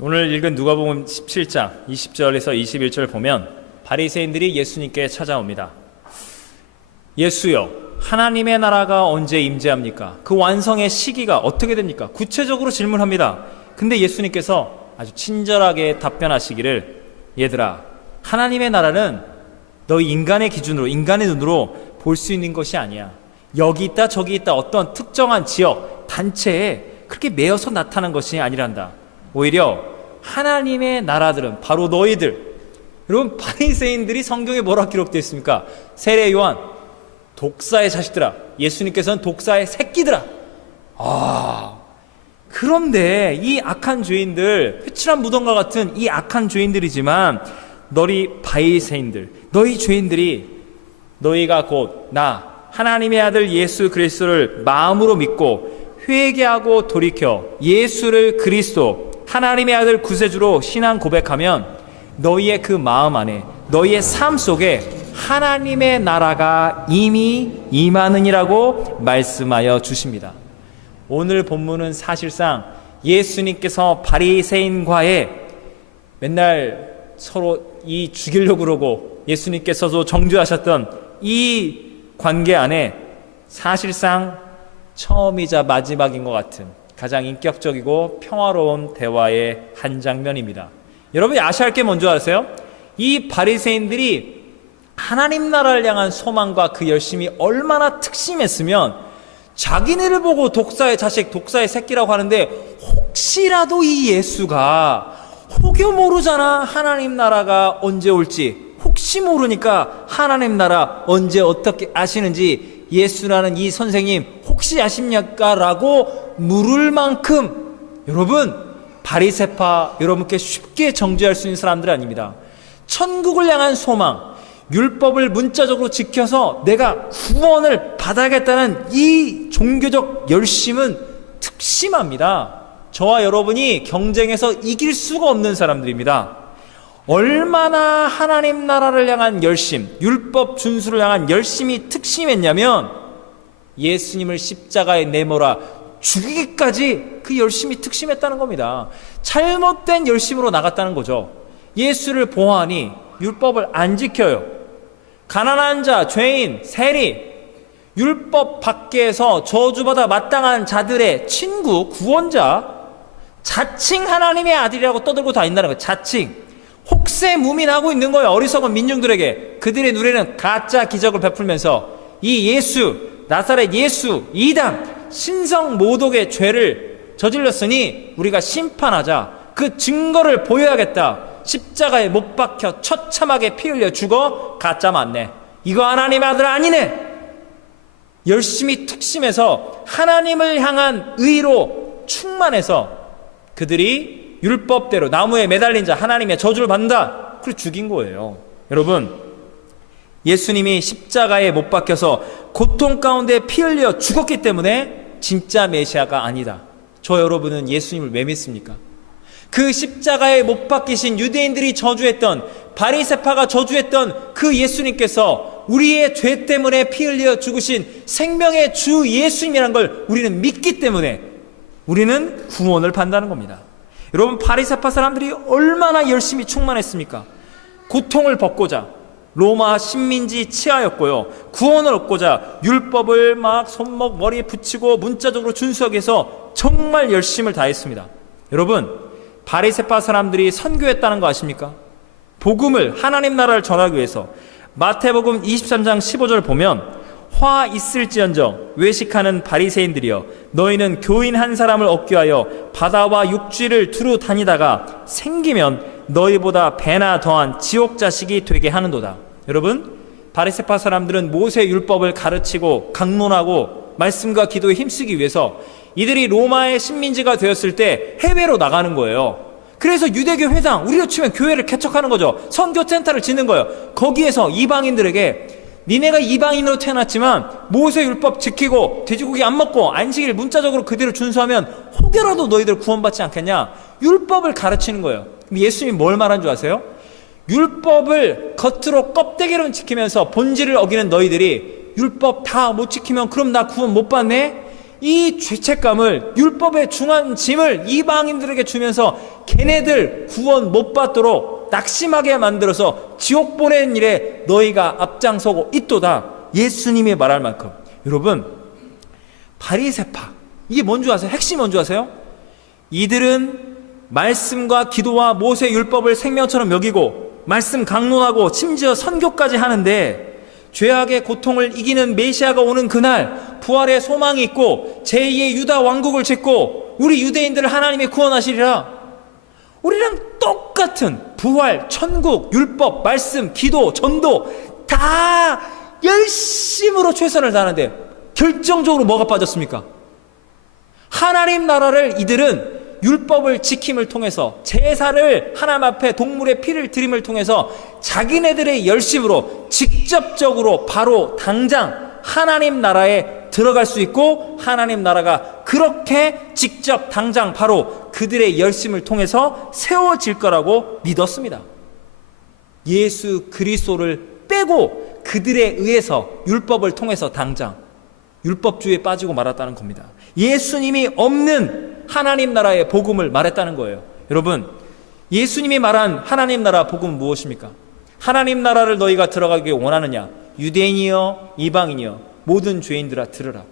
오늘 읽은 누가복음 17장 20절에서 21절 보면 바리새인들이 예수님께 찾아옵니다. 예수여, 하나님의 나라가 언제 임재합니까? 그 완성의 시기가 어떻게 됩니까? 구체적으로 질문합니다. 근데 예수님께서 아주 친절하게 답변하시기를, 얘들아, 하나님의 나라는 너희 인간의 기준으로, 인간의 눈으로 볼 수 있는 것이 아니야. 여기 있다 저기 있다 어떤 특정한 지역, 단체에 그렇게 매여서 나타난 것이 아니란다. 오히려 하나님의 나라들은 바로 너희들, 여러분, 바리새인들이 성경에 뭐라 기록되어 있습니까? 세례 요한, 독사의 자식들아, 예수님께서는 독사의 새끼들아. 그런데 이 악한 죄인들, 회칠한 무덤과 같은 이 악한 죄인들이지만 너희 바리새인들, 너희 죄인들이 너희가 곧 나 하나님의 아들 예수 그리스도를 마음으로 믿고 회개하고 돌이켜 예수를 그리스도 하나님의 아들 구세주로 신앙 고백하면 너희의 그 마음 안에, 너희의 삶 속에 하나님의 나라가 이미 임하느니라고 말씀하여 주십니다. 오늘 본문은 사실상 예수님께서 바리새인과의 맨날 서로 죽이려고 그러고 예수님께서도 정죄하셨던 이 관계 안에 사실상 처음이자 마지막인 것 같은 가장 인격적이고 평화로운 대화의 한 장면입니다. 여러분이 아셔야 할 게 뭔지 아세요? 이 바리새인들이 하나님 나라를 향한 소망과 그 열심이 얼마나 특심했으면 자기네를 보고 독사의 자식, 독사의 새끼라고 하는데 혹시라도 이 예수가 혹여 모르잖아, 하나님 나라가 언제 올지. 혹시 모르니까 하나님 나라 언제 어떻게 아시는지 예수라는 이 선생님 혹시 아십니까? 라고 물을 만큼 여러분, 바리새파 여러분께 쉽게 정죄할 수 있는 사람들이 아닙니다. 천국을 향한 소망, 율법을 문자적으로 지켜서 내가 구원을 받아야겠다는 이 종교적 열심은 특심합니다. 저와 여러분이 경쟁에서 이길 수가 없는 사람들입니다. 얼마나 하나님 나라를 향한 열심, 율법 준수를 향한 열심이 특심했냐면 예수님을 십자가에 내몰아 죽이기까지 그 열심이 특심했다는 겁니다. 잘못된 열심으로 나갔다는 거죠. 예수를 보아하니 율법을 안 지켜요. 가난한 자, 죄인, 세리, 율법 밖에서 저주받아 마땅한 자들의 친구, 구원자, 자칭 하나님의 아들이라고 떠들고 다닌다는 거예요. 자칭. 혹세무민하고 있는 거예요. 어리석은 민중들에게. 그들의 눈에는 가짜 기적을 베풀면서 이 예수, 나사렛 예수, 이단, 신성 모독의 죄를 저질렀으니 우리가 심판하자. 그 증거를 보여야겠다. 십자가에 못 박혀 처참하게 피 흘려 죽어 가짜 맞네. 이거 하나님의 아들 아니네. 열심히 특심해서 하나님을 향한 의로 충만해서 그들이 율법대로 나무에 매달린 자 하나님의 저주를 받는다. 그걸 죽인 거예요. 여러분, 예수님이 십자가에 못 박혀서 고통 가운데 피 흘려 죽었기 때문에 진짜 메시아가 아니다. 저 여러분은 예수님을 왜 믿습니까? 그 십자가에 못 박히신 유대인들이 저주했던, 바리새파가 저주했던 그 예수님께서 우리의 죄 때문에 피 흘려 죽으신 생명의 주 예수님이란 걸 우리는 믿기 때문에 우리는 구원을 받는다는 겁니다. 여러분, 바리새파 사람들이 얼마나 열심히 충만했습니까? 고통을 벗고자 로마 식민지 치하였고요, 구원을 얻고자 율법을 막 손목 머리에 붙이고 문자적으로 준수하기 위해서 정말 열심을 다했습니다. 여러분, 바리새파 사람들이 선교했다는 거 아십니까? 복음을, 하나님 나라를 전하기 위해서. 마태복음 23장 15절 보면 화 있을지언정 외식하는 바리새인들이여, 너희는 교인 한 사람을 얻기 위하여 바다와 육지를 두루 다니다가 생기면 너희보다 배나 더한 지옥 자식이 되게 하는도다. 여러분, 바리새파 사람들은 모세 율법을 가르치고 강론하고 말씀과 기도에 힘쓰기 위해서 이들이 로마의 식민지가 되었을 때 해외로 나가는 거예요. 그래서 유대교 회당, 우리로 치면 교회를 개척하는 거죠. 선교센터를 짓는 거예요. 거기에서 이방인들에게 니네가 이방인으로 태어났지만 모세 율법 지키고 돼지고기 안 먹고 안식일 문자적으로 그대로 준수하면 혹여라도 너희들 구원받지 않겠냐? 율법을 가르치는 거예요. 예수님이 뭘 말한 줄 아세요? 율법을 겉으로 껍데기로는 지키면서 본질을 어기는 너희들이 율법 다 못 지키면 그럼 나 구원 못 받네? 이 죄책감을, 율법의 중한 짐을 이방인들에게 주면서 걔네들 구원 못 받도록 낙심하게 만들어서 지옥 보내는 일에 너희가 앞장서고 있도다. 예수님이 말할 만큼. 여러분, 바리새파, 이게 뭔지 아세요? 핵심이 뭔지 아세요? 이들은 말씀과 기도와 모세 율법을 생명처럼 여기고 말씀 강론하고 심지어 선교까지 하는데, 죄악의 고통을 이기는 메시아가 오는 그날 부활의 소망이 있고 제2의 유다 왕국을 짓고 우리 유대인들을 하나님이 구원하시리라. 우리랑 똑같은 부활, 천국, 율법, 말씀, 기도, 전도 다 열심으로 최선을 다하는데 결정적으로 뭐가 빠졌습니까? 하나님 나라를 이들은 율법을 지킴을 통해서, 제사를 하나님 앞에 동물의 피를 드림을 통해서 자기네들의 열심으로 직접적으로 바로 당장 하나님 나라에 들어갈 수 있고, 하나님 나라가 그렇게 직접 당장 바로 그들의 열심을 통해서 세워질 거라고 믿었습니다. 예수 그리스도를 빼고 그들에 의해서 율법을 통해서 당장 율법주의에 빠지고 말았다는 겁니다. 예수님이 없는 하나님 나라의 복음을 말했다는 거예요. 여러분, 예수님이 말한 하나님 나라 복음은 무엇입니까? 하나님 나라를 너희가 들어가기 원하느냐? 유대인이여 이방인이여 모든 죄인들아 들으라.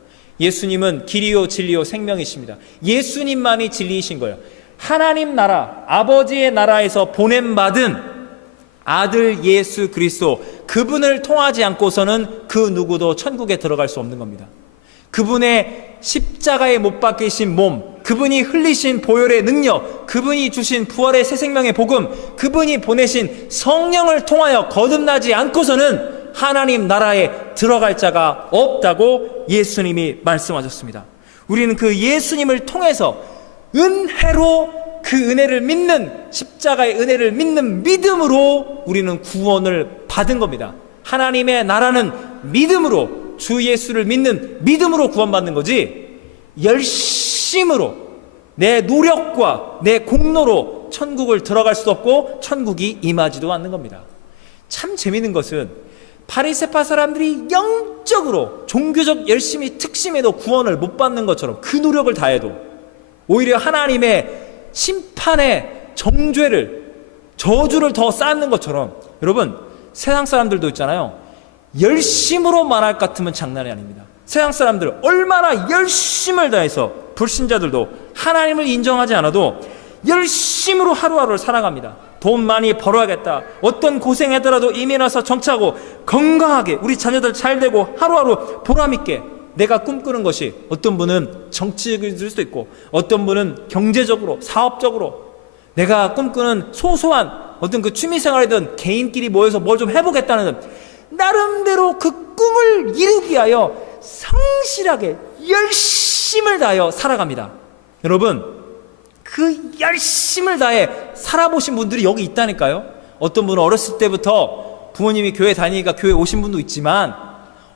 예수님은 길이요 진리요 생명이십니다. 예수님만이 진리이신 거예요. 하나님 나라, 아버지의 나라에서 보냄받은 아들 예수 그리스도, 그분을 통하지 않고서는 그 누구도 천국에 들어갈 수 없는 겁니다. 그분의 십자가에 못 박히신 몸, 그분이 흘리신 보혈의 능력, 그분이 주신 부활의 새 생명의 복음, 그분이 보내신 성령을 통하여 거듭나지 않고서는 하나님 나라에 들어갈 자가 없다고 예수님이 말씀하셨습니다. 우리는 그 예수님을 통해서 은혜로 그 은혜를 믿는, 십자가의 은혜를 믿는 믿음으로 우리는 구원을 받은 겁니다. 하나님의 나라는 믿음으로, 주 예수를 믿는 믿음으로 구원받는 거지, 열심으로 내 노력과 내 공로로 천국을 들어갈 수 없고 천국이 임하지도 않는 겁니다. 참 재미있는 것은 바리새파 사람들이 영적으로 종교적 열심히 특심에도 구원을 못 받는 것처럼 그 노력을 다해도 오히려 하나님의 심판의 정죄를, 저주를 더 쌓는 것처럼, 여러분 세상 사람들도 있잖아요. 열심으로 말할 것 같으면 장난이 아닙니다. 세상 사람들 얼마나 열심을 다해서, 불신자들도 하나님을 인정하지 않아도 열심으로 하루하루를 살아갑니다. 돈 많이 벌어야겠다, 어떤 고생하더라도 이민 와서 정착하고 건강하게 우리 자녀들 잘 되고 하루하루 보람있게 내가 꿈꾸는 것이, 어떤 분은 정치적일 수도 있고 어떤 분은 경제적으로 사업적으로 내가 꿈꾸는 소소한 어떤 그 취미생활이든 개인끼리 모여서 뭘 좀 해보겠다는 나름대로 그 꿈을 이루기 위하여 성실하게 열심을 다하여 살아갑니다. 여러분, 그 열심을 다해 살아보신 분들이 여기 있다니까요. 어떤 분은 어렸을 때부터 부모님이 교회 다니니까 교회 오신 분도 있지만,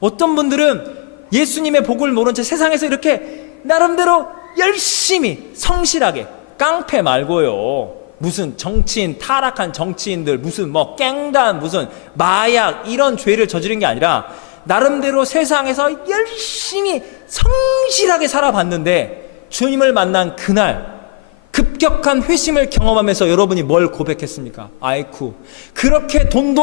어떤 분들은 예수님의 복을 모른 채 세상에서 이렇게 나름대로 열심히 성실하게, 깡패 말고요, 무슨 정치인, 타락한 정치인들, 무슨 뭐 깽단, 무슨 마약 이런 죄를 저지른 게 아니라 나름대로 세상에서 열심히 성실하게 살아봤는데 주님을 만난 그날 급격한 회심을 경험하면서 여러분이 뭘 고백했습니까? 아이쿠, 그렇게 돈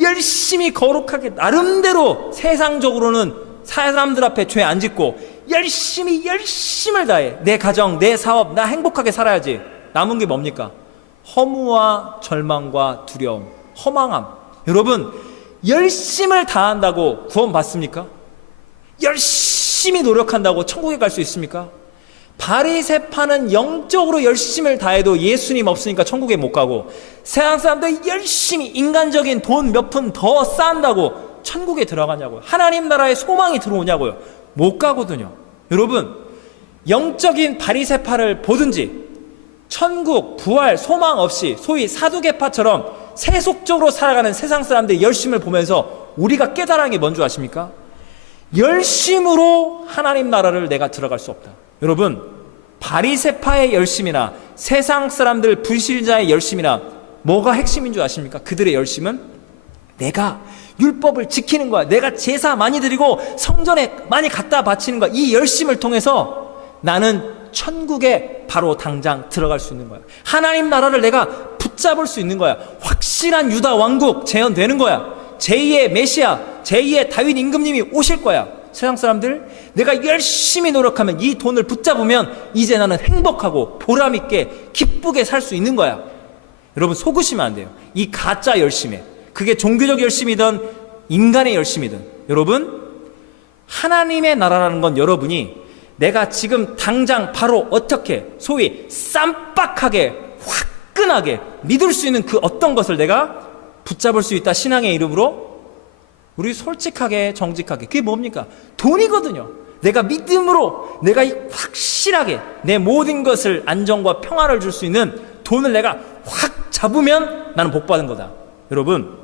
열심히 거룩하게 나름대로 세상적으로는 사람들 앞에 죄 안 짓고 열심을 다해 내 가정, 내 사업, 나 행복하게 살아야지. 남은 게 뭡니까? 허무와 절망과 두려움, 허망함. 여러분, 열심을 다한다고 구원 받습니까? 열심히 노력한다고 천국에 갈 수 있습니까? 바리새파는 영적으로 열심을 다해도 예수님 없으니까 천국에 못 가고, 세상 사람들 열심히 인간적인 돈 몇 푼 더 쌓는다고 천국에 들어가냐고요? 하나님 나라에 소망이 들어오냐고요? 못 가거든요. 여러분, 영적인 바리새파를 보든지 천국, 부활, 소망 없이 소위 사두개파처럼 세속적으로 살아가는 세상 사람들의 열심을 보면서 우리가 깨달은 게 뭔지 아십니까? 열심으로 하나님 나라를 내가 들어갈 수 없다. 여러분, 바리새파의 열심이나 세상 사람들 불신자의 열심이나 뭐가 핵심인 줄 아십니까? 그들의 열심은 내가 율법을 지키는 거야. 내가 제사 많이 드리고 성전에 많이 갖다 바치는 거야. 이 열심을 통해서 나는 천국에 바로 당장 들어갈 수 있는 거야. 하나님 나라를 내가 붙잡을 수 있는 거야. 확실한 유다 왕국 재현되는 거야. 제2의 메시아, 제2의 다윗 임금님이 오실 거야. 세상 사람들, 내가 열심히 노력하면 이 돈을 붙잡으면 이제 나는 행복하고 보람있게 기쁘게 살 수 있는 거야. 여러분, 속으시면 안 돼요. 이 가짜 열심에, 그게 종교적 열심이든 인간의 열심이든, 여러분, 하나님의 나라라는 건 여러분이 내가 지금 당장 바로 어떻게 소위 쌈박하게 화끈하게 믿을 수 있는 그 어떤 것을 내가 붙잡을 수 있다. 신앙의 이름으로 우리 솔직하게 정직하게, 그게 뭡니까? 돈이거든요. 내가 믿음으로 내가 확실하게 내 모든 것을 안정과 평화를 줄 수 있는 돈을 내가 확 잡으면 나는 복 받은 거다. 여러분,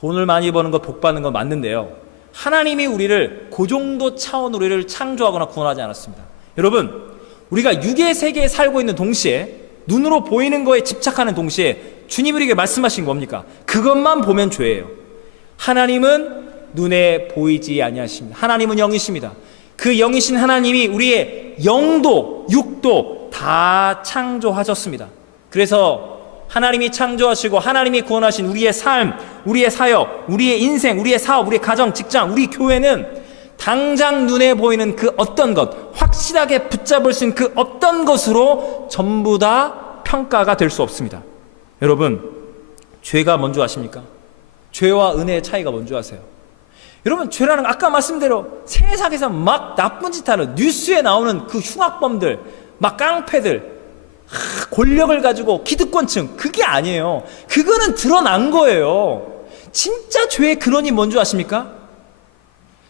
돈을 많이 버는 거 복 받는 건 맞는데요, 하나님이 우리를 그 정도 차원으로 우리를 창조하거나 구원하지 않았습니다. 여러분, 우리가 육의 세계에 살고 있는 동시에 눈으로 보이는 거에 집착하는 동시에 주님이 우리에게 말씀하신 게 뭡니까? 그것만 보면 죄예요. 하나님은 눈에 보이지 아니하십니다. 하나님은 영이십니다. 그 영이신 하나님이 우리의 영도 육도 다 창조하셨습니다. 그래서 하나님이 창조하시고 하나님이 구원하신 우리의 삶, 우리의 사역, 우리의 인생, 우리의 사업, 우리의 가정, 직장, 우리 교회는 당장 눈에 보이는 그 어떤 것, 확실하게 붙잡을 수 있는 그 어떤 것으로 전부 다 평가가 될 수 없습니다. 여러분, 죄가 뭔지 아십니까? 죄와 은혜의 차이가 뭔지 아세요? 여러분, 죄라는 건 아까 말씀대로 세상에서 막 나쁜 짓 하는, 뉴스에 나오는 그 흉악범들, 막 깡패들, 권력을 가지고 기득권층, 그게 아니에요. 그거는 드러난 거예요. 진짜 죄의 근원이 뭔지 아십니까?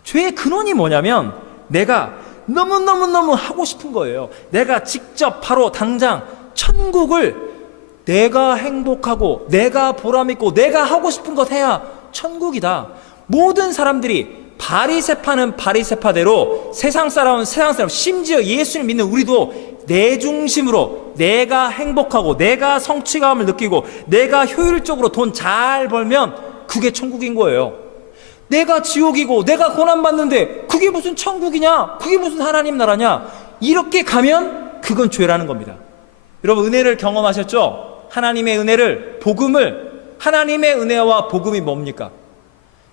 죄의 근원이 뭐냐면 내가 너무너무너무 하고 싶은 거예요. 내가 직접 바로 당장 천국을 내가 행복하고 내가 보람있고 내가 하고 싶은 것 해야 천국이다. 모든 사람들이 바리새파는 바리새파대로 세상 사람은 세상 사람, 심지어 예수를 믿는 우리도 내 중심으로 내가 행복하고 내가 성취감을 느끼고 내가 효율적으로 돈 잘 벌면 그게 천국인 거예요. 내가 지옥이고 내가 고난받는데 그게 무슨 천국이냐? 그게 무슨 하나님 나라냐? 이렇게 가면 그건 죄라는 겁니다. 여러분, 은혜를 경험하셨죠? 하나님의 은혜를, 복음을. 하나님의 은혜와 복음이 뭡니까?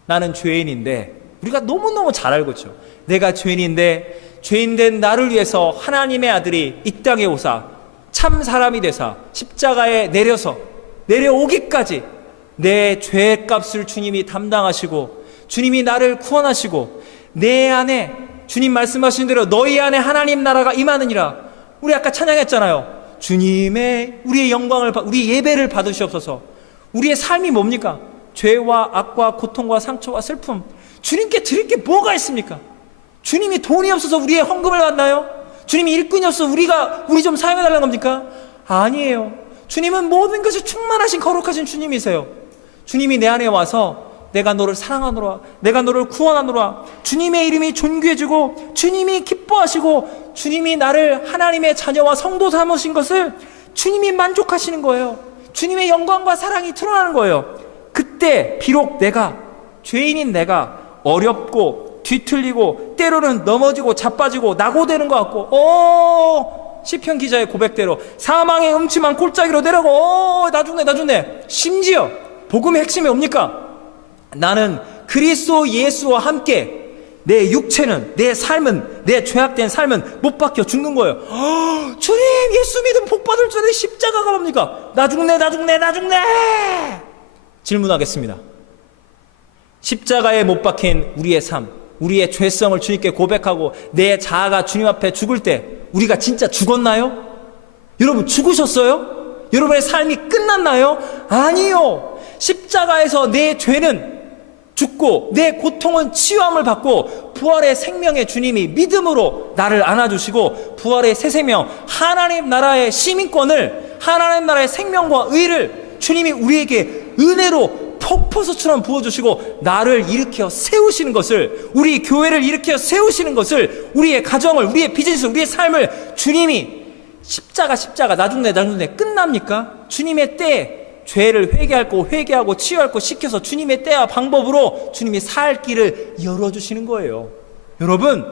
나는 죄인인데, 우리가 너무너무 잘 알고 있죠. 내가 죄인인데 죄인된 나를 위해서 하나님의 아들이 이 땅에 오사 참 사람이 되사 십자가에 내려오기까지 내 죄값을 주님이 담당하시고 주님이 나를 구원하시고 내 안에 주님 말씀하신 대로 너희 안에 하나님 나라가 임하느니라. 우리 아까 찬양했잖아요. 주님의 우리의 영광을 우리 예배를 받으시옵소서. 우리의 삶이 뭡니까? 죄와 악과 고통과 상처와 슬픔, 주님께 드릴 게 뭐가 있습니까? 주님이 돈이 없어서 우리의 헌금을 받나요? 주님이 일꾼이 없어서 우리 좀 사용해달라는 겁니까? 아니에요. 주님은 모든 것이 충만하신 거룩하신 주님이세요. 주님이 내 안에 와서 내가 너를 사랑하노라, 내가 너를 구원하노라, 주님의 이름이 존귀해지고 주님이 기뻐하시고 주님이 나를 하나님의 자녀와 성도 삼으신 것을 주님이 만족하시는 거예요. 주님의 영광과 사랑이 드러나는 거예요. 그때 비록 내가, 죄인인 내가 어렵고 뒤틀리고 때로는 넘어지고 자빠지고 낙오되는 것 같고, 시편 기자의 고백대로 사망의 음침한 골짜기로 내려가고 나 죽네. 심지어 복음의 핵심이 뭡니까? 나는 그리스도 예수와 함께 내 육체는, 내 삶은, 내 죄악된 삶은 못 박혀 죽는 거예요. 주님, 예수 믿으면 복 받을 줄 알았는데 십자가가 뭡니까? 나 죽네. 질문하겠습니다. 십자가에 못 박힌 우리의 삶, 우리의 죄성을 주님께 고백하고 내 자아가 주님 앞에 죽을 때 우리가 진짜 죽었나요? 여러분, 죽으셨어요? 여러분의 삶이 끝났나요? 아니요. 십자가에서 내 죄는 죽고 내 고통은 치유함을 받고 부활의 생명의 주님이 믿음으로 나를 안아주시고 부활의 새 생명, 하나님 나라의 시민권을, 하나님 나라의 생명과 의를 주님이 우리에게 은혜로 폭포수처럼 부어주시고 나를 일으켜 세우시는 것을, 우리 교회를 일으켜 세우시는 것을, 우리의 가정을, 우리의 비즈니스, 우리의 삶을 주님이 십자가 나 죽네 끝납니까? 주님의 때에 죄를 회개하고 치유하고 시켜서 주님의 때와 방법으로 주님이 살 길을 열어주시는 거예요. 여러분,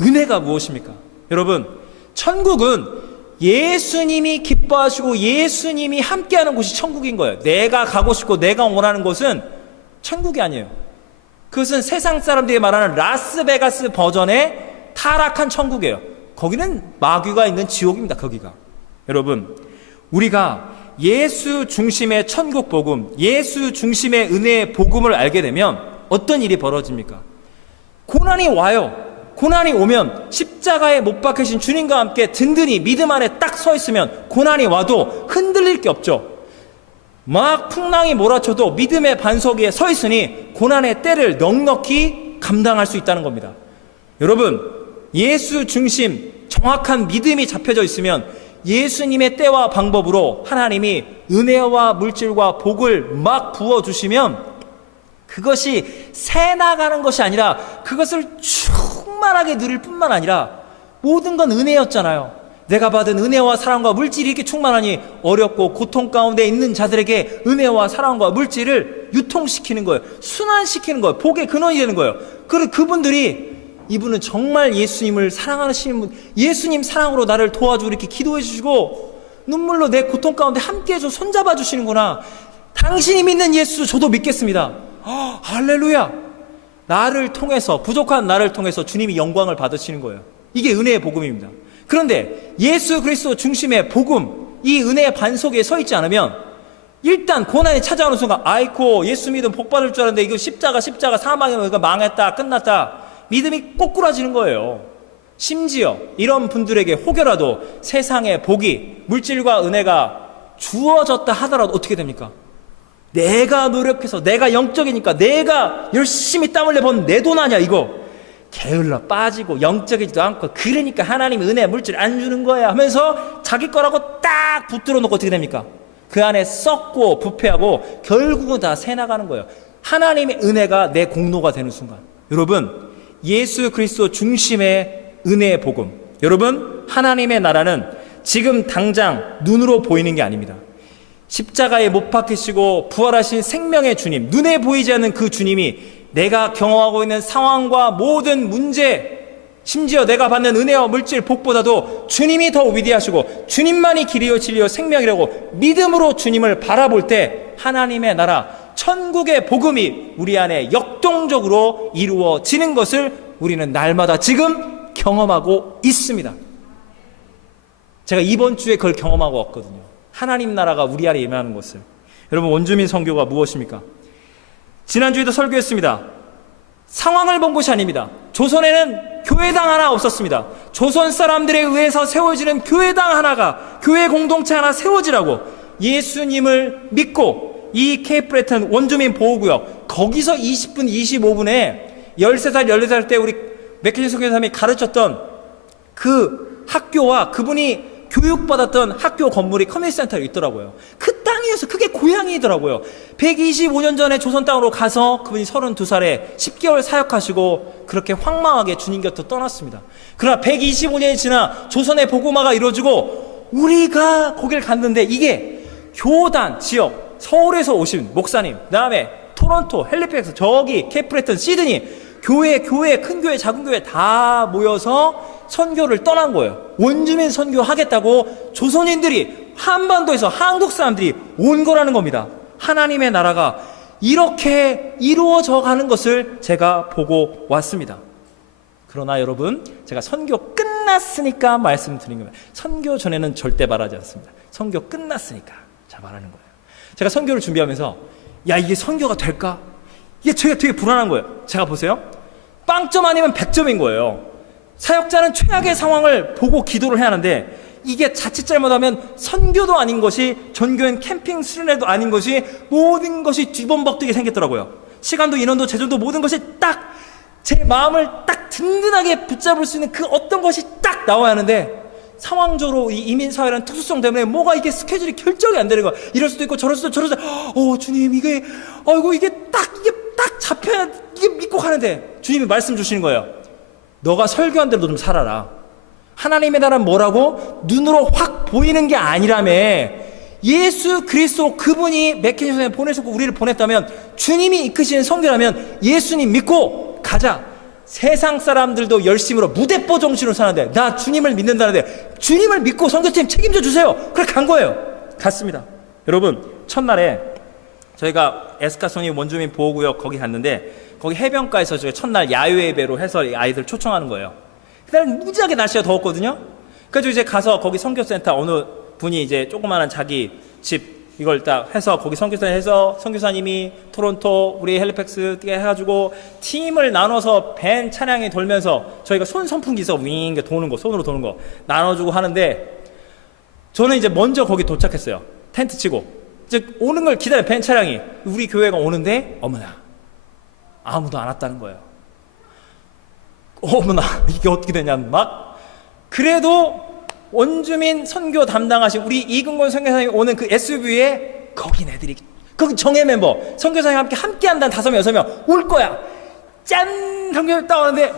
은혜가 무엇입니까? 여러분, 천국은 예수님이 기뻐하시고 예수님이 함께하는 곳이 천국인 거예요. 내가 가고 싶고 내가 원하는 곳은 천국이 아니에요. 그것은 세상 사람들이 말하는 라스베가스 버전의 타락한 천국이에요. 거기는 마귀가 있는 지옥입니다. 거기가. 여러분, 우리가 예수 중심의 천국 복음, 예수 중심의 은혜의 복음을 알게 되면 어떤 일이 벌어집니까? 고난이 와요. 고난이 오면 십자가에 못 박히신 주님과 함께 든든히 믿음 안에 딱 서 있으면 고난이 와도 흔들릴 게 없죠. 막 풍랑이 몰아쳐도 믿음의 반석 위에 서 있으니 고난의 때를 넉넉히 감당할 수 있다는 겁니다. 여러분, 예수 중심 정확한 믿음이 잡혀져 있으면 예수님의 때와 방법으로 하나님이 은혜와 물질과 복을 막 부어주시면 그것이 새 나가는 것이 아니라 그것을 충만하게 누릴 뿐만 아니라 모든 건 은혜였잖아요. 내가 받은 은혜와 사랑과 물질이 이렇게 충만하니 어렵고 고통 가운데 있는 자들에게 은혜와 사랑과 물질을 유통시키는 거예요. 순환시키는 거예요. 복의 근원이 되는 거예요. 그리고 그분들이 이분은 정말 예수님을 사랑하시는 분, 예수님 사랑으로 나를 도와주고 이렇게 기도해 주시고 눈물로 내 고통 가운데 함께 해줘 손잡아 주시는구나. 당신이 믿는 예수 저도 믿겠습니다. 할렐루야. 나를 통해서, 부족한 나를 통해서 주님이 영광을 받으시는 거예요. 이게 은혜의 복음입니다. 그런데 예수 그리스도 중심의 복음, 이 은혜의 반석에 서 있지 않으면 일단 고난이 찾아오는 순간 아이고 예수 믿으면 복 받을 줄 알았는데 이거 십자가 사망이면 이거 망했다 끝났다 믿음이 꼬꾸라지는 거예요. 심지어 이런 분들에게 혹여라도 세상의 복이 물질과 은혜가 주어졌다 하더라도 어떻게 됩니까? 내가 노력해서 내가 영적이니까 내가 열심히 땀 흘려 번 내 돈 아니야 이거 게을러 빠지고 영적이지도 않고 그러니까 하나님이 은혜 물질 안 주는 거야 하면서 자기 거라고 딱 붙들어 놓고 어떻게 됩니까? 그 안에 썩고 부패하고 결국은 다 새나가는 거예요. 하나님의 은혜가 내 공로가 되는 순간, 여러분 예수 그리스도 중심의 은혜의 복음, 여러분 하나님의 나라는 지금 당장 눈으로 보이는 게 아닙니다. 십자가에 못 박히시고 부활하신 생명의 주님, 눈에 보이지 않는 그 주님이 내가 경험하고 있는 상황과 모든 문제, 심지어 내가 받는 은혜와 물질 복보다도 주님이 더 위대하시고 주님만이 길이요 진리요 생명이라고 믿음으로 주님을 바라볼 때 하나님의 나라, 천국의 복음이 우리 안에 역동적으로 이루어지는 것을 우리는 날마다 지금 경험하고 있습니다. 제가 이번 주에 그걸 경험하고 왔거든요. 하나님 나라가 우리 안에 임하는 것을. 여러분, 원주민 선교가 무엇입니까? 지난주에도 설교했습니다. 상황을 본 것이 아닙니다. 조선에는 교회당 하나 없었습니다. 조선 사람들에 의해서 세워지는 교회당 하나가, 교회 공동체 하나 세워지라고 예수님을 믿고 이 케이프레튼 원주민 보호구역 거기서 20분 25분에 13살 14살 때 우리 맥케신 선교사님이 가르쳤던 그 학교와 그분이 교육받았던 학교 건물이 커뮤니티 센터에 있더라고요. 그 땅이어서 그게 고향이더라고요. 125년 전에 조선 땅으로 가서 그분이 32살에 10개월 사역하시고 그렇게 황망하게 주님 곁으로 떠났습니다. 그러나 125년이 지나 조선의 복음화가 이루어지고 우리가 거길 갔는데 이게 교단 지역, 서울에서 오신 목사님, 그 다음에 토론토, 헬리팩스, 저기 케이프레튼, 시드니 교회, 큰 교회, 작은 교회 다 모여서 선교를 떠난 거예요. 원주민 선교하겠다고 조선인들이 한반도에서 한국 사람들이 온 거라는 겁니다. 하나님의 나라가 이렇게 이루어져 가는 것을 제가 보고 왔습니다. 그러나 여러분, 제가 선교 끝났으니까 말씀드린 겁니다. 선교 전에는 절대 말하지 않습니다. 선교 끝났으니까 자 말하는 거예요. 제가 선교를 준비하면서 야 이게 선교가 될까? 이게 제가 되게 불안한 거예요. 제가 보세요. 빵점 아니면 100점인 거예요. 사역자는 최악의 상황을 보고 기도를 해야 하는데 이게 자칫 잘못하면 선교도 아닌 것이 전교인 캠핑 수련회도 아닌 것이 모든 것이 뒤범벅되게 생겼더라고요. 시간도 인원도 재정도 모든 것이 딱 제 마음을 딱 든든하게 붙잡을 수 있는 그 어떤 것이 딱 나와야 하는데 상황적으로 이 이민사회라는 특수성 때문에 뭐가 이게 스케줄이 결정이 안 되는 거야. 이럴 수도 있고 저럴 수도 주님 이게 아이고 이게 딱 잡혀야 이게 믿고 가는데 주님이 말씀 주시는 거예요. 너가 설교한 대로 좀 살아라. 하나님의 나라는 뭐라고? 눈으로 확 보이는 게 아니라며 예수 그리스도 그분이 맥케니 선생님 보내셨고 우리를 보냈다면, 주님이 이끄시는 선교라면 예수님 믿고 가자. 세상 사람들도 열심으로 무대뽀 정신으로 사는데 나 주님을 믿는다는데 주님을 믿고 선교팀 책임져 주세요. 그래 간 거예요. 갔습니다. 여러분, 첫날에 저희가 에스카소니 원주민 보호구역 거기 갔는데, 거기 해변가에서 저희 첫날 야외 예배로 해서 아이들 초청하는 거예요. 그날 무지하게 날씨가 더웠거든요. 그래서 이제 가서 거기 선교센터 어느 분이 이제 조그마한 자기 집 이걸 딱 해서 거기 선교사님 해서 선교사님이 토론토 우리 헬리팩스 뛰게 해가지고 팀을 나눠서 밴 차량이 돌면서 저희가 손 선풍기 있어 윙 도는 거, 손으로 도는 거 나눠주고 하는데, 저는 이제 먼저 거기 도착했어요. 텐트 치고 이제 오는 걸 기다려. 밴 차량이 우리 교회가 오는데 어머나 아무도 안 왔다는 거예요. 어머나 이게 어떻게 되냐. 막 그래도 원주민 선교 담당하신 우리 이근권 선교사님이 오는 그 SUV에 거긴 애들이, 거기 정예 멤버 선교사님과 함께 한다는 5명 6명 올 거야. 짠! 선교사님 딱 오는데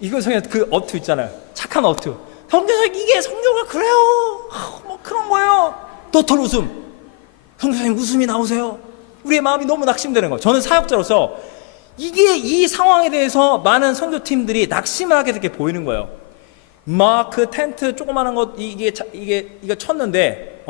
이건 선교사님 그 어투 있잖아요. 착한 어투. 선교사님 이게 선교가 그래요. 뭐 그런 거예요. 너털 웃음. 선교사님 웃음이 나오세요. 우리의 마음이 너무 낙심되는 거예요. 저는 사역자로서 이게 이 상황에 대해서 많은 선교팀들이 낙심을 하게 되게 보이는 거예요. 막 그 텐트 조그마한 것 이게 쳤는데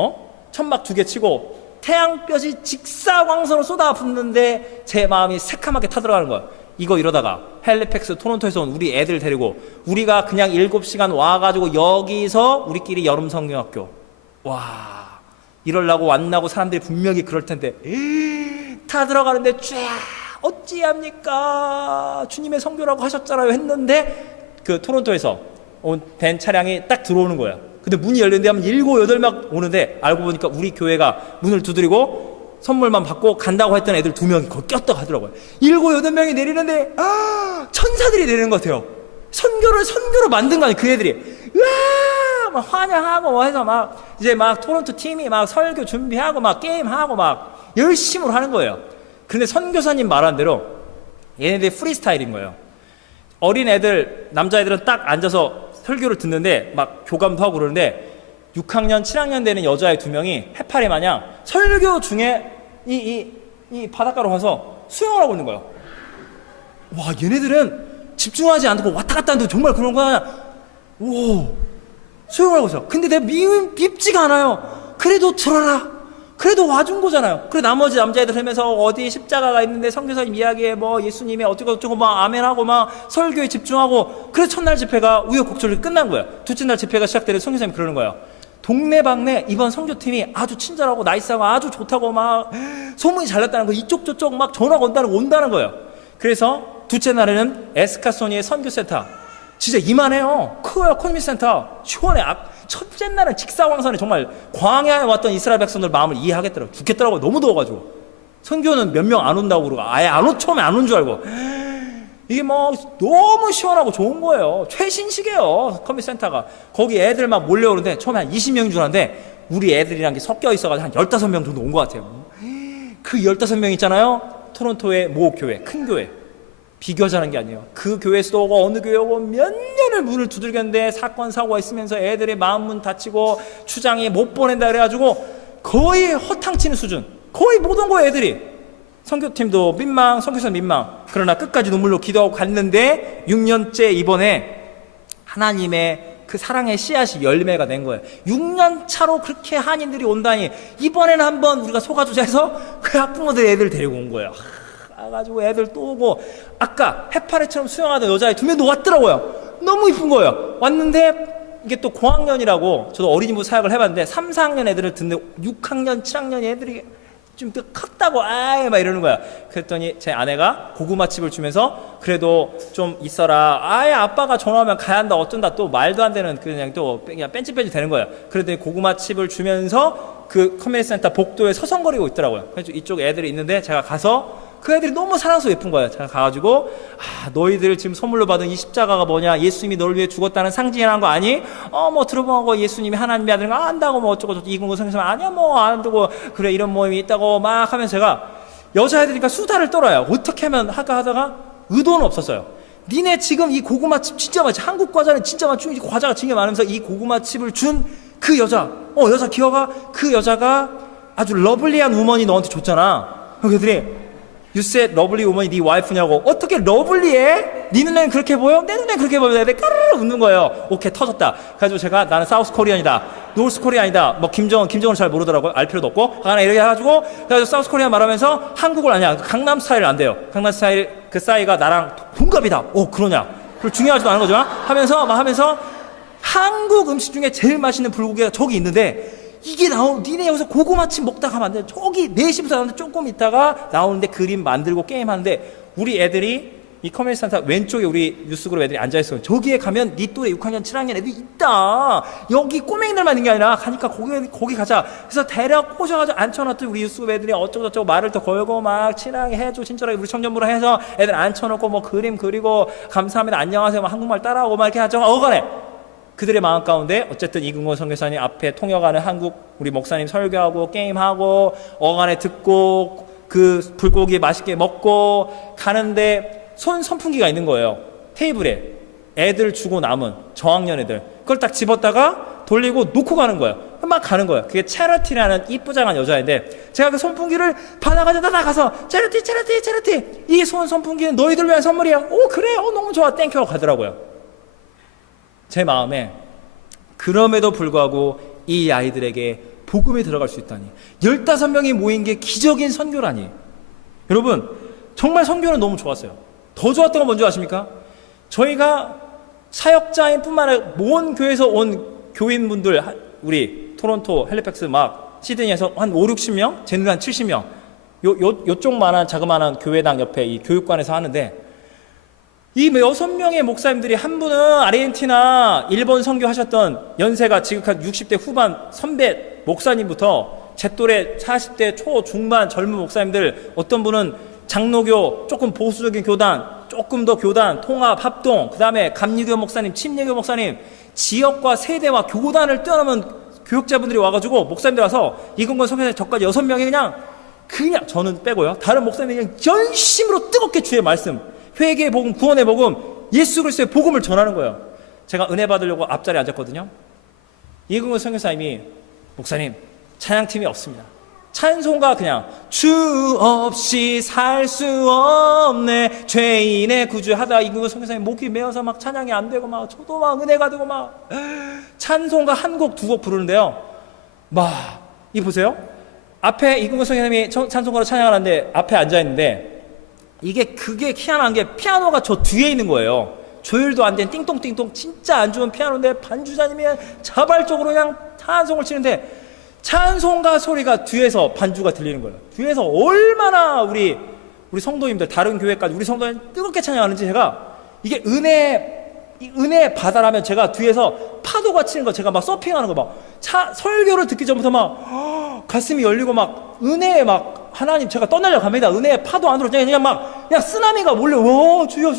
천막 2개 치고 태양볕이 직사광선으로 쏟아붓는데 제 마음이 새카맣게 타들어가는 거예요. 이거 이러다가 헬리팩스 토론토에서 온 우리 애들 데리고 우리가 그냥 7시간 와가지고 여기서 우리끼리 여름 성경학교 와 이러려고 왔나고 사람들이 분명히 그럴 텐데 타들어가는데 쫙 어찌합니까 주님의 성교라고 하셨잖아요 했는데, 그 토론토에서 온 밴 차량이 딱 들어오는 거야. 근데 문이 열렸는데 하면 7, 8명 오는데, 알고 보니까 우리 교회가 문을 두드리고 선물만 받고 간다고 했던 애들 2명이 거기 꼈다 가더라고요. 7, 8명이 내리는데 천사들이 내리는 것 같아요. 선교로 만든 거 아니에요. 그 애들이 으아 막 환영하고 뭐 해서 막 이제 막 토론토 팀이 막 설교 준비하고 막 게임하고 막 열심으로 하는 거예요. 근데 선교사님 말한 대로 얘네들이 프리스타일인 거예요. 어린 애들, 남자애들은 딱 앉아서 설교를 듣는데 막 교감도 하고 그러는데 6학년, 7학년 되는 여자애 2명이 해파리 마냥 설교 중에 이 바닷가로 가서 수영을 하고 있는 거예요. 와, 얘네들은 집중하지 않고 왔다 갔다 하는데 정말 그런 거야. 오, 수영을 하고 있어. 근데 내가 밉지가 않아요. 그래도 들어라. 그래도 와준 거잖아요. 그래 나머지 남자애들 하면서 어디 십자가가 있는데 선교사님 이야기에 뭐 예수님이 어쩌고 막 아멘하고 막 설교에 집중하고, 그래 첫날 집회가 우여곡절로 끝난 거예요. 둘째 날 집회가 시작되는 선교사님이 그러는 거예요. 동네방네 이번 선교팀이 아주 친절하고 나이스하고 아주 좋다고 막 소문이 잘 났다는 거, 이쪽 저쪽 막 전화가 온다는 거예요. 그래서 둘째 날에는 에스카소니의 선교센터 진짜 이만해요. 커요. 코미센터 시원해. 첫째 날은 직사광선에 정말 광야에 왔던 이스라엘 백성들 마음을 이해하겠더라고요. 죽겠더라고요. 너무 더워가지고. 선교는 몇 명 안 온다고 그러고 아예 처음에 안 온 줄 알고 이게 뭐 너무 시원하고 좋은 거예요. 최신식이에요. 커미센터가. 거기 애들 막 몰려오는데 처음에 한 20명인 줄 알았는데 우리 애들이랑 게 섞여 있어가지고 한 15명 정도 온 것 같아요. 그 15명 있잖아요. 토론토의 모 교회, 큰 교회. 비교하자는 게 아니에요. 그 교회에서도 어느 교회고 몇 년을 문을 두들겼는데 사건 사고가 있으면서 애들의 마음문 닫히고 추장이 못 보낸다 그래가지고 거의 허탕치는 수준. 거의 못 온 거예요. 애들이. 선교팀도 민망, 선교사 민망. 그러나 끝까지 눈물로 기도하고 갔는데 6년째 이번에 하나님의 그 사랑의 씨앗이 열매가 된 거예요. 6년 차로 그렇게 한인들이 온다니 이번에는 한번 우리가 속아주자 해서 그 학부모들 애들 데리고 온 거예요. 가지고 애들 또 오고, 아까 해파리처럼 수영하던 여자애 2명도 왔더라고요. 너무 이쁜 거예요. 왔는데 이게 또 고학년이라고, 저도 어린이부 사역을 해봤는데 3, 4학년 애들을 듣는데 6학년, 7학년 애들이 좀 더 컸다고 아예 막 이러는 거야. 그랬더니 제 아내가 고구마칩을 주면서 그래도 좀 있어라. 아예 아빠가 전화하면 가야 한다 어쩐다 또 말도 안 되는 그냥 또 그냥 뺀질뺀질 되는 거예요. 그랬더니 고구마칩을 주면서 그 커뮤니티 센터 복도에 서성거리고 있더라고요. 그래서 이쪽 애들이 있는데 제가 가서 그 애들이 너무 사랑스러워 예쁜 거예요. 제가 가가지고 너희들 지금 선물로 받은 이 십자가가 뭐냐, 예수님이 너를 위해 죽었다는 상징이라는 거 아니? 뭐 들어보고 예수님이 하나님의 아들인 거 안다고 뭐 어쩌고 저쩌고 이근고 성교사님 아니야 뭐 안 되고 그래 이런 모임이 있다고 막 하면서 제가 여자애들이니까 수다를 떨어요. 어떻게 하면 할까 하다가 의도는 없었어요. 니네 지금 이 고구마칩 진짜 많지, 한국 과자는 진짜 많지, 과자가 진짜 많으면서 이 고구마칩을 준 그 여자 기어가 그 여자가 아주 러블리한 우먼이 너한테 줬잖아. 그럼 그들이 You said 러블리 우먼이 네 와이프냐고. 어떻게 러블리해? 네 눈에는 그렇게 보여? 내 눈에는 그렇게 보여. 내가 까르르 웃는 거예요. 오케이, 터졌다. 그래가지고 제가 나는 사우스 코리안이다, 노스 코리안이다, 뭐 김정은을 잘 모르더라고요. 알 필요도 없고. 하나 이렇게 해가지고 그래가지고 사우스 코리안 말하면서 한국을 아냐, 강남 스타일 안 돼요. 강남 스타일 그 싸이가 나랑 동갑이다. 그러냐? 그걸 중요하지도 않은 거지만 하면서 한국 음식 중에 제일 맛있는 불고기가 저기 있는데 이게 니네 여기서 고구마칩 먹다 가면 안 돼. 저기 4시부터 나오는데 조금 있다가 나오는데 그림 만들고 게임하는데 우리 애들이 이 커뮤니티 센터 왼쪽에 우리 뉴스그룹 애들이 앉아있어요. 저기에 가면 니 또래 6학년 7학년 애들이 있다. 여기 꼬맹이들만 있는 게 아니라 가니까 거기 가자. 그래서 대략 꼬셔가지고 앉혀놨더니 우리 뉴스그룹 애들이 어쩌고저쩌고 말을 더 걸고 막 친하게 해줘, 친절하게 우리 청년부라 해서 애들 앉혀놓고 뭐 그림 그리고 감사합니다 안녕하세요 막 한국말 따라하고 막 이렇게 하죠. 어간에 그들의 마음 가운데 어쨌든 이근권 선교사님 앞에 통역하는 한국 우리 목사님 설교하고 게임하고 어간에 듣고 그 불고기 맛있게 먹고 가는데 선풍기가 있는 거예요. 테이블에 애들 주고 남은 저학년 애들 그걸 딱 집었다가 돌리고 놓고 가는 거예요. 막 가는 거예요. 그게 체러티라는 이쁘장한 여자인데 제가 그 선풍기를 받아가지고 나가서 체러티 이 선풍기는 너희들 위한 선물이야. 그래 너무 좋아 땡큐 하고 가더라고요. 제 마음에 그럼에도 불구하고 이 아이들에게 복음이 들어갈 수 있다니, 15명이 모인 게 기적인 선교라니. 여러분 정말 선교는 너무 좋았어요. 더 좋았던 건 뭔지 아십니까? 저희가 사역자인 뿐만 아니라 모든 교회에서 온 교인분들, 우리 토론토, 헬리팩스 막 시드니에서 한 5-60명, 제 눈에 한 70명 요쪽만한 자그마한 교회당 옆에 이 교육관에서 하는데 이 6명의 목사님들이 한 분은 아르헨티나, 일본 선교하셨던 연세가 지극한 60대 후반 선배 목사님부터 제 또래 40대 초, 중반 젊은 목사님들, 어떤 분은 장로교, 조금 보수적인 교단, 조금 더 교단, 통합, 합동, 그 다음에 감리교 목사님, 침례교 목사님, 지역과 세대와 교단을 뛰어넘은 교육자분들이 와가지고 목사님들 와서 이근권 선교사님 저까지 6명이 그냥 저는 빼고요. 다른 목사님들이 그냥 전심으로 뜨겁게 주의 말씀, 회개의 복음, 구원의 복음, 예수 그리스도의 복음을 전하는 거예요. 제가 은혜 받으려고 앞자리에 앉았거든요. 이근권 선교사님이 목사님 찬양팀이 없습니다. 찬송가 그냥 주 없이 살 수 없네 죄인의 구주 하다가 이근권 선교사님 목이 메어서 막 찬양이 안 되고 막 저도 막 은혜가 되고 막 찬송가 한 곡 두 곡 부르는데요. 이 보세요. 앞에 이근권 선교사님이 찬송가로 찬양을 하는데 앞에 앉아 있는데 그게 희한한 게 피아노가 저 뒤에 있는 거예요. 조율도 안 된 띵똥띵똥 진짜 안 좋은 피아노인데 반주자님이 자발적으로 그냥 찬송을 치는데 찬송가 소리가 뒤에서 반주가 들리는 거예요. 뒤에서 얼마나 우리 성도님들, 다른 교회까지 우리 성도님 뜨겁게 찬양하는지 제가 이게 은혜 바다라면 제가 뒤에서 파도가 치는 거 제가 막 서핑하는 거 막 설교를 듣기 전부터 막 가슴이 열리고 막 은혜에 막 하나님 제가 떠나려 갑니다. 은혜의 파도 안으로 그냥 쓰나미가 몰려. 주여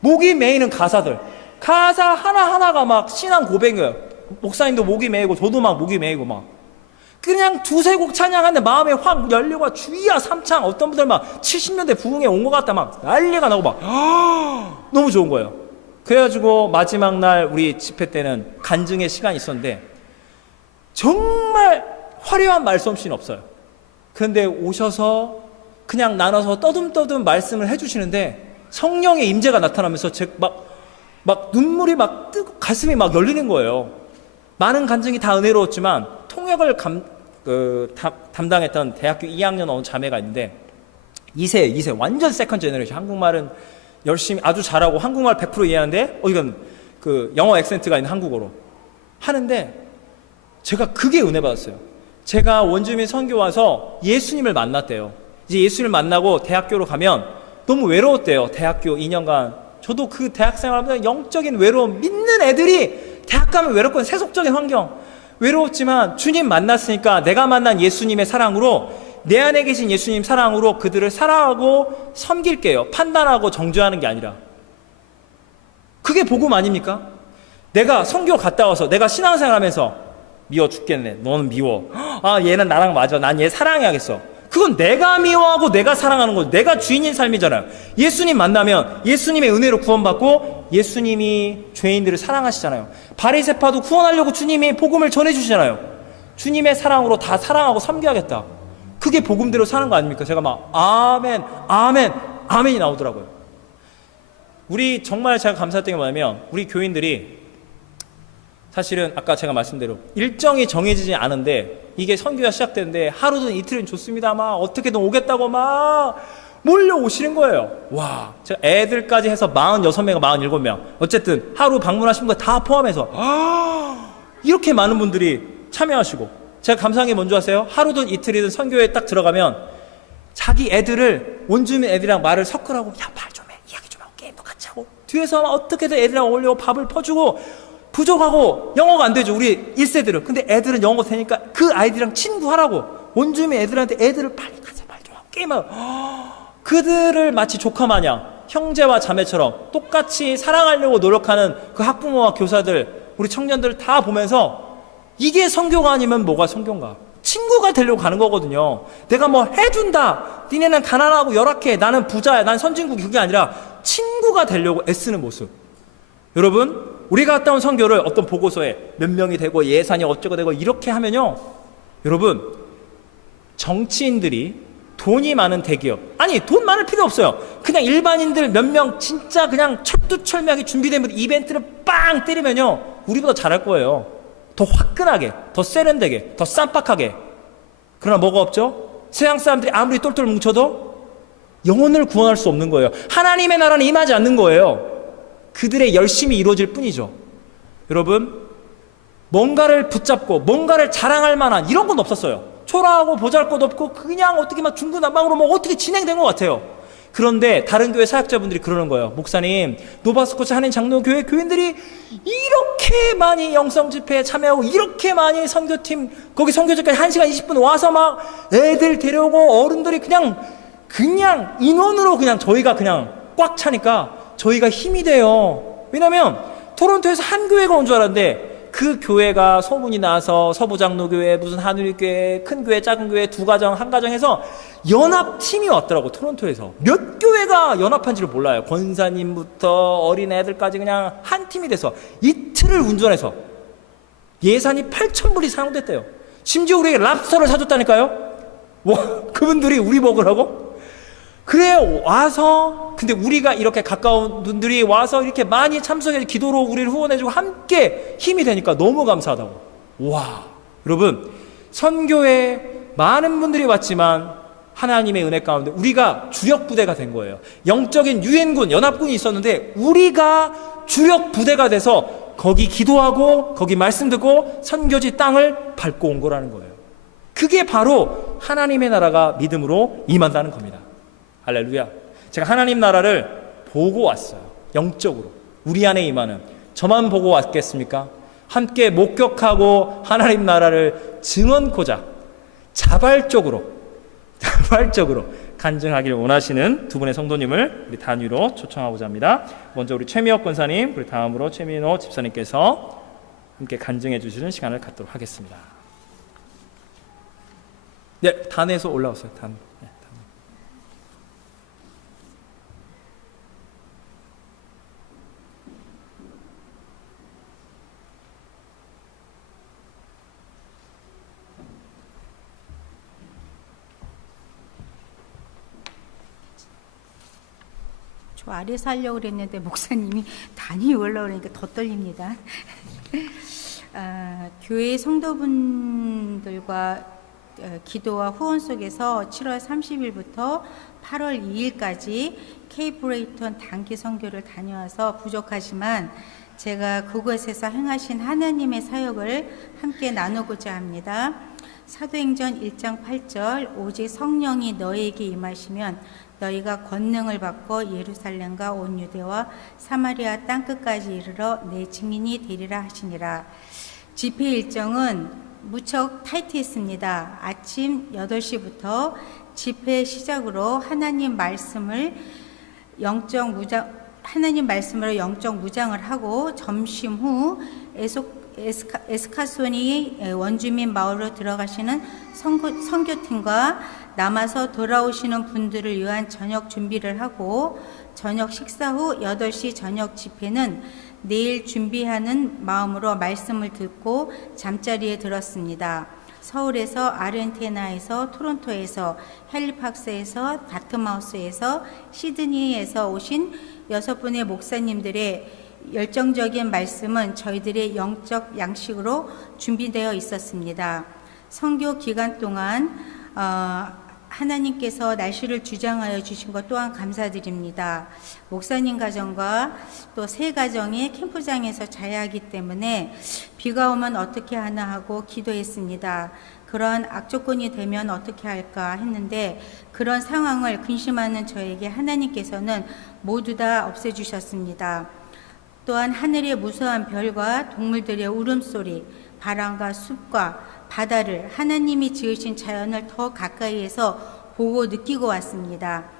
목이 메이는 가사들, 가사 하나하나가 막 신앙 고백이에요. 목사님도 목이 메이고 저도 막 목이 메이고 막 그냥 두세 곡 찬양하는데 마음에 확 열리고 주의야 삼창, 어떤 분들 막 70년대 부흥에 온 것 같다 막 난리가 나고 막 너무 좋은 거예요. 그래가지고 마지막 날 우리 집회 때는 간증의 시간이 있었는데 정말 화려한 말씀씨는 없어요. 그런데 오셔서 그냥 나눠서 떠듬떠듬 말씀을 해주시는데 성령의 임재가 나타나면서 막 눈물이 막 뜨고 가슴이 막 열리는 거예요. 많은 간증이 다 은혜로웠지만 통역을 담당했던 대학교 2학년 어느 자매가 있는데 2세 완전 세컨 제너레이션, 한국말은 열심히 아주 잘하고 한국말 100% 이해하는데 이건 그 영어 액센트가 있는 한국어로 하는데 제가 그게 은혜 받았어요. 제가 원주민 선교 와서 예수님을 만났대요. 이제 예수님을 만나고 대학교로 가면 너무 외로웠대요. 대학교 2년간 저도 그 대학생활 하면서 영적인 외로움, 믿는 애들이 대학 가면 외롭고 세속적인 환경 외로웠지만 주님 만났으니까 내가 만난 예수님의 사랑으로, 내 안에 계신 예수님 사랑으로 그들을 사랑하고 섬길게요. 판단하고 정죄하는 게 아니라. 그게 복음 아닙니까? 내가 선교 갔다 와서 내가 신앙생활 하면서 미워 죽겠네, 너는 미워, 얘는 나랑 맞아, 난 얘 사랑해야겠어. 그건 내가 미워하고 내가 사랑하는 거죠. 내가 주인인 삶이잖아요. 예수님 만나면 예수님의 은혜로 구원받고 예수님이 죄인들을 사랑하시잖아요. 바리새파도 구원하려고 주님이 복음을 전해주시잖아요. 주님의 사랑으로 다 사랑하고 섬겨야겠다. 그게 복음대로 사는 거 아닙니까? 제가 막 아멘 아멘 아멘이 나오더라고요. 우리 정말 제가 감사했던 게 뭐냐면 우리 교인들이 사실은 아까 제가 말씀대로 일정이 정해지지 않은데 이게 선교가 시작되는데 하루든 이틀은 좋습니다. 막 어떻게든 오겠다고 막 몰려오시는 거예요. 와, 제가 애들까지 해서 46명, 47명 어쨌든 하루 방문하신 거 다 포함해서 이렇게 많은 분들이 참여하시고 제가 감사한 게 뭔지 아세요? 하루든 이틀이든 선교에 딱 들어가면 자기 애들을 원주민 애들이랑 말을 섞으라고 야 말 좀 해, 이야기 좀 하고 게임도 같이 하고 뒤에서 막 어떻게든 애들이랑 어울리고 밥을 퍼주고 부족하고 영어가 안 되죠 우리 1세들은. 근데 애들은 영어가 되니까 그 아이들이랑 친구하라고 원주민 애들한테 애들을 빨리 가자 말 좀 하고 게임하고 그들을 마치 조카 마냥 형제와 자매처럼 똑같이 사랑하려고 노력하는 그 학부모와 교사들 우리 청년들 다 보면서 이게 선교가 아니면 뭐가 선교인가? 친구가 되려고 가는 거거든요. 내가 뭐 해준다. 니네는 가난하고 열악해. 나는 부자야. 난 선진국이 그게 아니라 친구가 되려고 애쓰는 모습. 여러분 우리가 갔다 온 선교를 어떤 보고서에 몇 명이 되고 예산이 어쩌고 되고 이렇게 하면요. 여러분 정치인들이 돈이 많은 대기업 아니 돈 많을 필요 없어요. 그냥 일반인들 몇 명 진짜 그냥 철두철미하게 준비된 이벤트를 빵 때리면요. 우리보다 잘할 거예요. 더 화끈하게, 더 세련되게, 더 쌈박하게. 그러나 뭐가 없죠? 세상 사람들이 아무리 똘똘 뭉쳐도 영혼을 구원할 수 없는 거예요. 하나님의 나라는 임하지 않는 거예요. 그들의 열심이 이루어질 뿐이죠. 여러분 뭔가를 붙잡고 뭔가를 자랑할 만한 이런 건 없었어요. 초라하고 보잘것없고 그냥 어떻게 막 중구난방으로 뭐 어떻게 진행된 것 같아요. 그런데 다른 교회 사역자분들이 그러는 거예요. 목사님, 노바스코치 한인 장로교회 교인들이 이렇게 많이 영성 집회에 참여하고 이렇게 많이 선교팀 거기 선교제까지 1시간 20분 와서 막 애들 데려오고 어른들이 그냥 인원으로 그냥 저희가 그냥 꽉 차니까 저희가 힘이 돼요. 왜냐면 토론토에서 한 교회가 온 줄 알았는데 그 교회가 소문이 나서 서부장로교회 무슨 하늘교회 큰 교회 작은 교회 두 가정 한 가정에서 연합팀이 왔더라고. 토론토에서 몇 교회가 연합한지를 몰라요. 권사님부터 어린애들까지 그냥 한 팀이 돼서 이틀을 운전해서 예산이 8,000불이 사용됐대요. 심지어 우리에게 랍스터를 사줬다니까요. 그분들이 우리 먹으라고? 그래 와서 근데 우리가 이렇게 가까운 분들이 와서 이렇게 많이 참석해서 기도로 우리를 후원해주고 함께 힘이 되니까 너무 감사하다고. 와 여러분 선교에 많은 분들이 왔지만 하나님의 은혜 가운데 우리가 주력 부대가 된 거예요. 영적인 유엔군 연합군이 있었는데 우리가 주력 부대가 돼서 거기 기도하고 거기 말씀 듣고 선교지 땅을 밟고 온 거라는 거예요. 그게 바로 하나님의 나라가 믿음으로 임한다는 겁니다. 할렐루야. 제가 하나님 나라를 보고 왔어요. 영적으로 우리 안에 임하는. 저만 보고 왔겠습니까? 함께 목격하고 하나님 나라를 증언코자 자발적으로 간증하기를 원하시는 두 분의 성도님을 우리 단위로 초청하고자 합니다. 먼저 우리 최미혁 권사님, 그리고 다음으로 최민호 집사님께서 함께 간증해 주시는 시간을 갖도록 하겠습니다. 네, 단에서 올라왔어요. 단. 저 아래서 하려고 그랬는데 목사님이 단위 올라오니까 더 떨립니다. 교회 성도분들과 기도와 후원 속에서 7월 30일부터 8월 2일까지 케이프레이턴 단기 선교를 다녀와서 부족하지만 제가 그곳에서 행하신 하나님의 사역을 함께 나누고자 합니다. 사도행전 1장 8절 오직 성령이 너희에게 임하시면 너희가 권능을 받고 예루살렘과 온 유대와 사마리아 땅끝까지 이르러 내 증인이 되리라 하시니라. 집회 일정은 무척 타이트했습니다. 아침 8시부터 집회 시작으로 하나님 말씀으로 영적 무장을 하고 점심 후 에스카손이 원주민 마을로 들어가시는 선교팀과 남아서 돌아오시는 분들을 위한 저녁 준비를 하고 저녁 식사 후 8시 저녁 집회는 내일 준비하는 마음으로 말씀을 듣고 잠자리에 들었습니다. 서울에서, 아르헨티나에서, 토론토에서, 헬리팍스에서, 다트마우스에서, 시드니에서 오신 6분의 목사님들의 열정적인 말씀은 저희들의 영적 양식으로 준비되어 있었습니다. 선교 기간 동안 하나님께서 날씨를 주장하여 주신 것 또한 감사드립니다. 목사님 가정과 또 세 가정이 캠프장에서 자야 하기 때문에 비가 오면 어떻게 하나 하고 기도했습니다. 그런 악조건이 되면 어떻게 할까 했는데 그런 상황을 근심하는 저에게 하나님께서는 모두 다 없애주셨습니다. 또한 하늘의 무수한 별과 동물들의 울음소리, 바람과 숲과 바다를 하나님이 지으신 자연을 더 가까이에서 보고 느끼고 왔습니다.